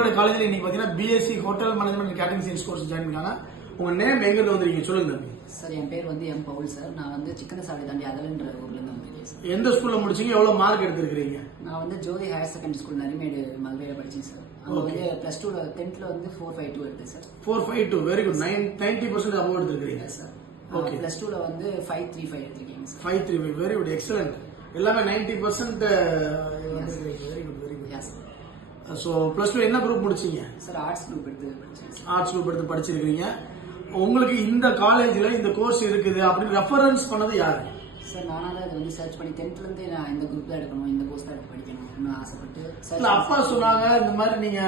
எங்களோட காலேஜ்ல இன்னைக்கு பாத்தீங்கன்னா BSc hotel management catering science course join பண்ணாங்க. உங்க நேம் எங்க இருந்து வந்திருக்கீங்க சொல்லுங்க தம்பி. சார் என் பேர் வந்து எம் பவுல் சார். நான் வந்து சிக்கனசாலை தாண்டி அகலன்ற ஊர்ல இருந்து வந்திருக்கேன் சார். எந்த ஸ்கூல்ல முடிச்சீங்க, எவ்வளவு மார்க் எடுத்திருக்கீங்க? நான் வந்து ஜோதி ஹையர் செகண்டரி ஸ்கூல் நரிமேடு மதுரையில படிச்சேன் சார். அங்க வந்து பிளஸ் 2ல 10th வந்து 452 எடுத்தேன் சார். 452 very good. 90% அபோவ் எடுத்திருக்கீங்க சார். ஓகே. பிளஸ் 2ல வந்து 535 எடுத்திருக்கீங்க சார். 535 very good excellent. எல்லாமே 90% very good very good. Yes sir. So plus 2 என்ன குரூப் முடிச்சீங்க? சார் ஆர்ட்ஸ் குரூப் எடுத்து படிச்சேன் சார். ஆர்ட்ஸ் குரூப் எடுத்து படிச்சிருக்கீங்க. உங்களுக்கு இந்த காலேஜ்ல இந்த கோர்ஸ் இருக்குது அப்படின்னு ரெஃபரன்ஸ் பண்ணது யாரு? சார் நானா தான் இதை வந்து சர்ச் பண்ணி 10th இருந்து நான் இந்த குரூப் தான் எடுக்கணும், இந்த கோர்ஸ் தான் எடுத்து படிக்கணும்னு ஆசைப்பட்டு இல்ல அப்பா சொன்னாங்க இந்த மாதிரி நீங்க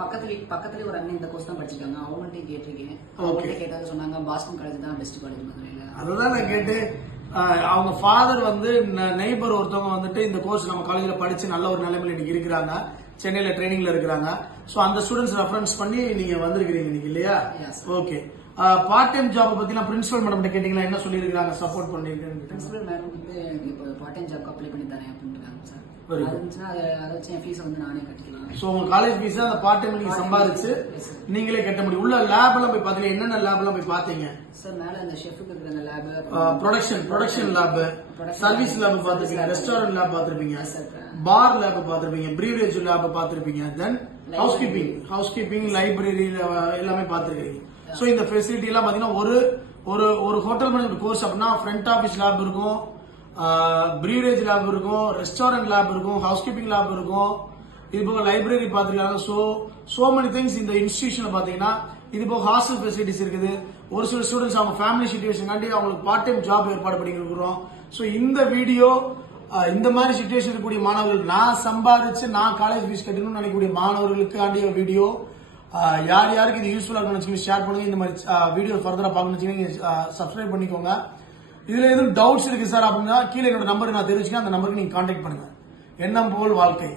பக்கத்துல ஒரு அண்ணன் இந்த கோர்ஸ் தான் படிச்சிருக்காங்க. அவங்கள்ட்ட கேட்டிருக்கேன். அவங்கள்ட்ட கேட்டது சொன்னாங்க பாஸ்டன் காலேஜ் தான் பெஸ்ட் காலேஜ் மதுரையில. அதுதான் நான் கேட்டு அவங்க ஃபாதர் வந்து நெய்பர் ஒருத்தவங்க வந்துட்டு இந்த கோர்ஸ் நம்ம காலேஜ்ல படிச்சு நல்ல ஒரு நிலைமையில இன்னைக்கு இருக்கிறாங்க, சென்னையில ட்ரைனிங்ல இருக்கிறாங்க. சோ அந்த ஸ்டூடெண்ட்ஸ் ரெஃபரன்ஸ் பண்ணி நீங்க வந்திருக்கீங்க இன்னைக்கு இல்லையா? ஓகே. பார்ட் டைம் ஜாப் பத்தி நான் பிரின்சிபல் மேடம் கிட்ட கேட்டீங்களா, என்ன சொல்லிருக்காங்க, சப்போர்ட் பண்ணிருக்காங்க? பிரின்சிபல் மேடம் வந்து இப்போ பார்ட் டைம் ஜாப் அப்ளை பண்ணி தரேன் அப்படின்னு இருக்காங்க சார். அது இருந்துச்சுன்னா அதை வச்சு என் ஃபீஸை வந்து நானே கட்டிக்கலாம். சோ உங்க காலேஜ் ஃபீஸ் அந்த பார்ட் டைம் நீங்க சம்பாதிச்சு நீங்களே கட்ட முடியும். உள்ள லேப் எல்லாம் போய் பாத்தீங்க, என்னென்ன லேப் எல்லாம் போய் பாத்தீங்க? சார் மேல அந்த ஷெஃப்க்கு இருக்கிற அந்த lab, production lab, service lab பாத்துருப்பீங்க, ரெஸ்டாரண்ட் லேப் பாத்துருப்பீங்க, பார் லேப் பாத்துருப்பீங்க, பிரீவரேஜ் லேப் பாத்துருப்பீங்க, தென் ஹவுஸ்கீப்பிங் லைப்ரரி எல்லாமே பாத்துருக்கீங்க. சோ இந்த ஃபெசிலிட்டி எல்லாம் பாத்தீங்கன்னா ஒரு ஹோட்டல் மேனேஜ்மெண்ட் கோர்ஸ் அப்படின்னா ஃப்ரண்ட் ஆபீஸ் லேப் இருக்கும், பிரீவரேஜ் லேப் இருக்கும், ரெஸ்டாரண்ட் லேப் இருக்கும், ஹவுஸ்கீப்பிங் லேப் இருக்கும், இது போக லைப்ரரி பாத்துருக்காங்க. சோ மெனி திங்ஸ் இந்த இன்ஸ்டிடியூஷன்ல பாத்தீங்கன்னா. இது போக ஹாஸ்டல் ஃபெசிலிட்டிஸ் இருக்குது. ஒரு சில ஸ்டூடெண்ட்ஸ் அவங்க ஃபேமிலி சிச்சுவேஷன் காண்டி அவங்களுக்கு பார்ட் டைம் ஜாப் ஏற்பாடு பண்ணி கொடுக்குறோம். சோ இந்த வீடியோ இந்த மாதிரி சிச்சுவேஷன் இருக்கக்கூடிய மாணவர்களுக்கு, நான் சம்பாதிச்சு நான் காலேஜ் ஃபீஸ் கட்டணும்னு நினைக்கக்கூடிய மாணவர்களுக்காண்டிய வீடியோ. யார் யாருக்கு இது யூஸ்ஃபுல்லா இருக்குன்னு ஷேர் பண்ணுங்க. இந்த மாதிரி வீடியோ ஃபர்தரா பார்க்கணும்னு சப்ஸ்கிரைப் பண்ணிக்கோங்க. இதுல எதுவும் டவுட்ஸ் இருக்கு சார் அப்படின்னா கீழே என்னோட நம்பருக்கு நான் தெரிவிச்சுக்கேன். அந்த நம்பருக்கு நீங்க கான்டாக்ட் பண்ணுங்க. எண்ணம் போல் வாழ்க்கை.